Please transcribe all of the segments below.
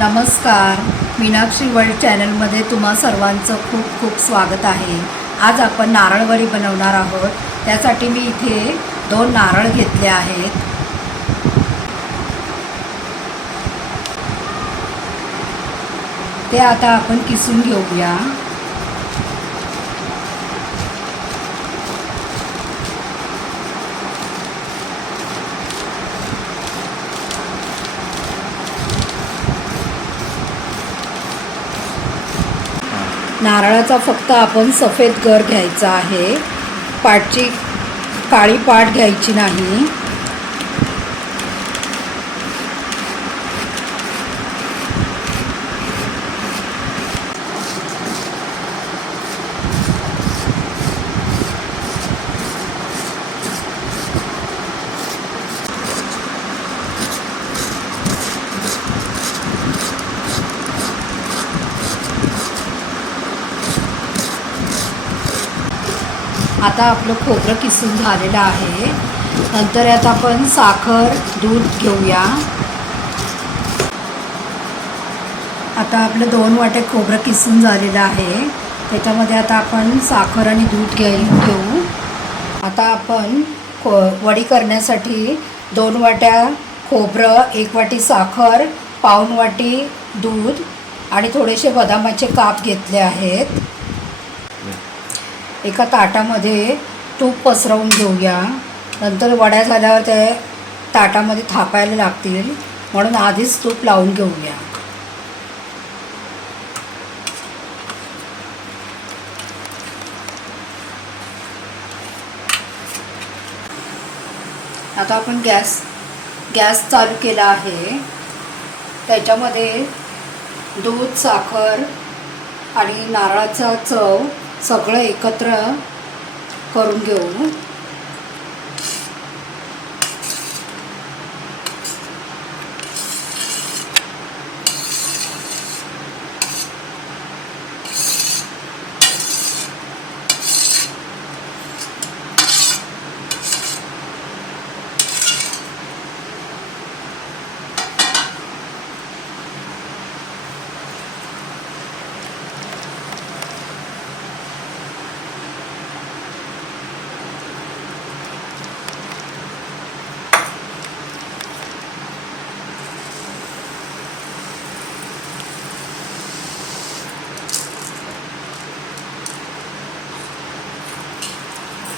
नमस्कार, मीनाक्षी वर्ल्ड चॅनलमध्ये तुम्हा सर्वांचं खूप खूप स्वागत आहे। आज आपण नारळवडी बनवणार आहोत। त्यासाठी मी इथे 2 नारळ घेतले आहेत। ते आता आपण किसून घेऊया। नारळाचा फक्त आपण सफेद गर घ्यायचा आहे, पाटची काळी पाट घ्यायची नाही। आता आपलं खोबरं किसून झालेलं आहे। नंतर यात आपण साखर दूध घेऊया। आता आपलं 2 वाटे खोबरं किसून झालेलं आहे। त्याच्यामध्ये आता आपण साखर आणि दूध घेऊ। आता आपण वडी करण्यासाठी 2 वाट्या खोबरं, 1 वाटी साखर, पाऊण वाटी दूध आणि थोडेसे बदामाचे काप घेतले आहेत। एका ताटामध्ये तूप पसरवून घेऊया। नंतर वड्या झाल्यावर ते ताटामध्ये थापायला लागतील, म्हणून आधीच तूप लावून घेऊया। आता आपण गॅस चालू केला आहे। त्याच्यामध्ये दूध, साखर आणि नारळाचा चव सगळं एकत्र करून घेऊ।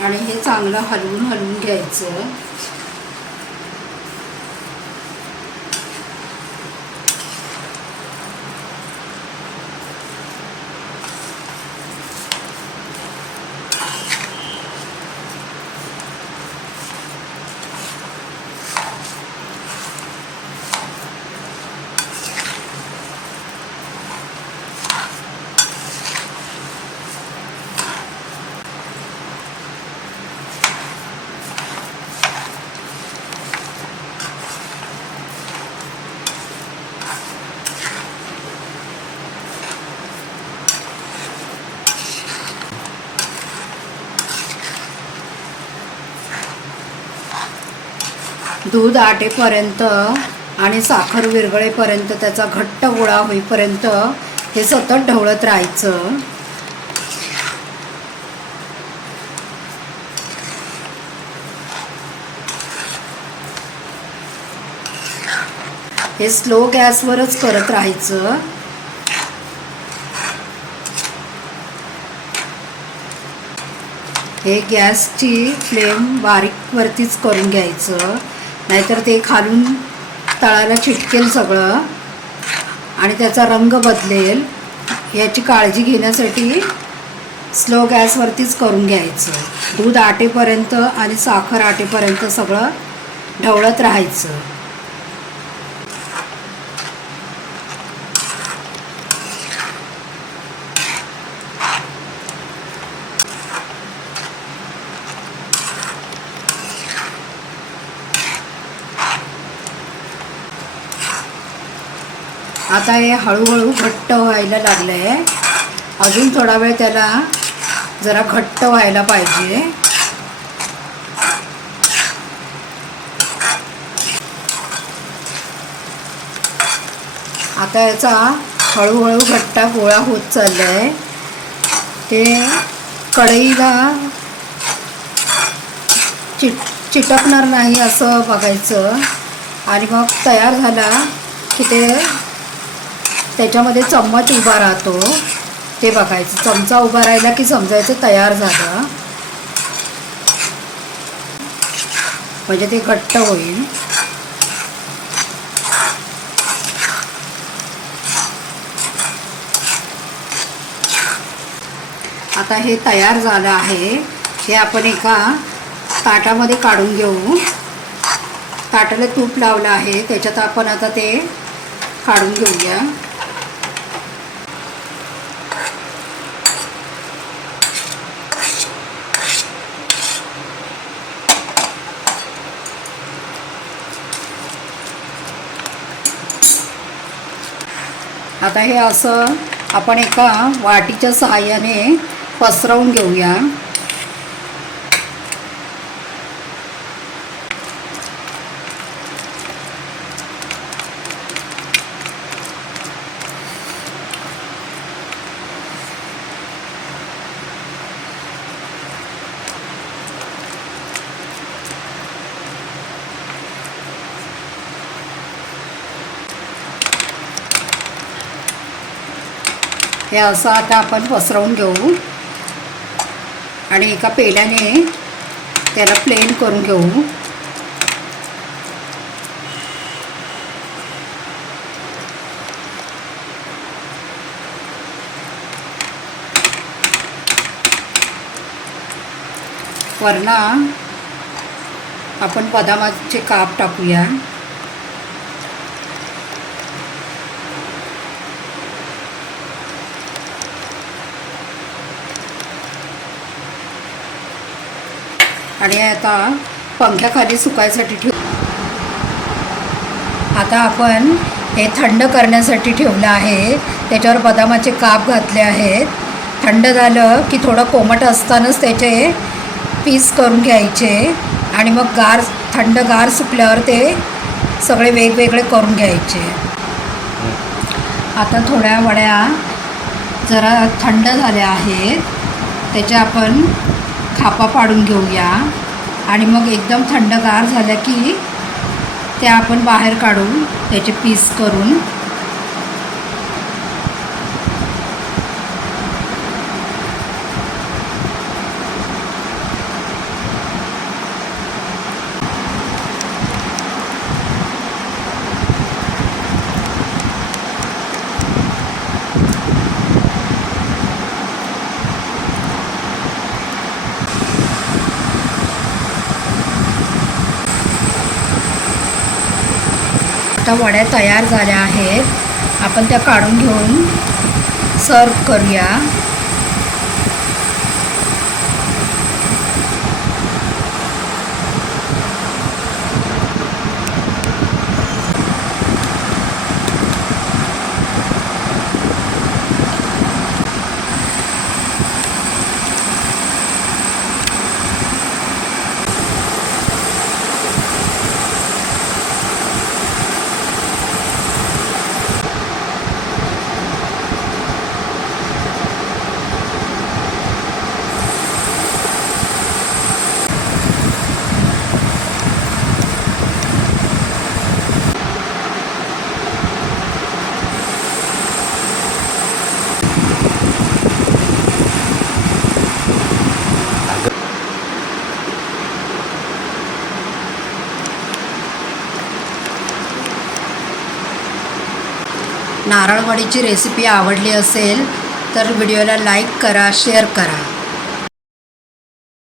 आणि हे चांगलं हलवून घ्यायचं। दूध आटेपर्यंत आणि साखर विरघळेपर्यंत, त्याचा घट्ट गोळा होईपर्यंत हे सतत ढवळत राहायचं। हे स्लो गॅसवरच करत राहायचं। हे गॅसची फ्लेम बारीकवरतीच करून घ्यायचं, नाहीतर ते खालून तळाला चिटकेल सगळं आणि त्याचा रंग बदलेल। याची काळजी घेण्यासाठी स्लो गॅसवरतीच करून घ्यायचं। दूध आटेपर्यंत आणि साखर आटेपर्यंत सगळं ढवळत राहायचं। आता हे हळूहळू घट्ट व्हायला लागलंय। अजून थोडा वेळ त्याला जरा घट्ट व्हायला पाहिजे। आता याचा हळूहळू घट्टा गोळा होत चालला आहे. ते कढईला चिटकणार नाही असं बघायचं आणि मग तयार झाला की ते त्याच्यामध्ये चम्मच उभा राहतो ते बघायचं. चमचा उभा राहिला की समजायचं तयार झालं, म्हणजे ते घट्ट होईल. आता हे तयार झालं आहे. हे आपण एका ताटामध्ये काढून घेऊ. ताटाला तूप लावलं आहे, त्याच्यात आपण आता ते काढून घेऊया. आता हे असं आपण एका वाटीच्या सहाय्याने पसरवून घेऊया. हे असं आता आपण पसरवून घेऊ आणि एका पेल्याने त्याला प्लेन करून घेऊ. वरना आपण बदामाचे काप टाकूया. आणि आता पंख्याखाली सुकायसाठी ठेवू. आता आपण हे थंड करण्यासाठी ठेवलं आहे. त्याच्यावर बदामाचे काप घातले आहेत. थंड झालं की थोडं कोमट असतानाच त्याचे पीस करून घ्यायचे आणि मग थंडगार सुकल्यावर ते सगळे वेगवेगळे करून घ्यायचे. आता थोड्या वड्या जरा थंड झाल्या आहेत, त्याच्या आपण खापा पाडून घेऊया आणि मग एकदम थंडगार झालं की त्या आपण बाहेर काढून त्याचे पीस करून आता वड्या तयार झाल्या आहेत. आपण त्या काढून घेऊन सर्व करूया. नारळवडीची रेसिपी आवडली असेल तर व्हिडिओला लाईक करा, शेअर करा.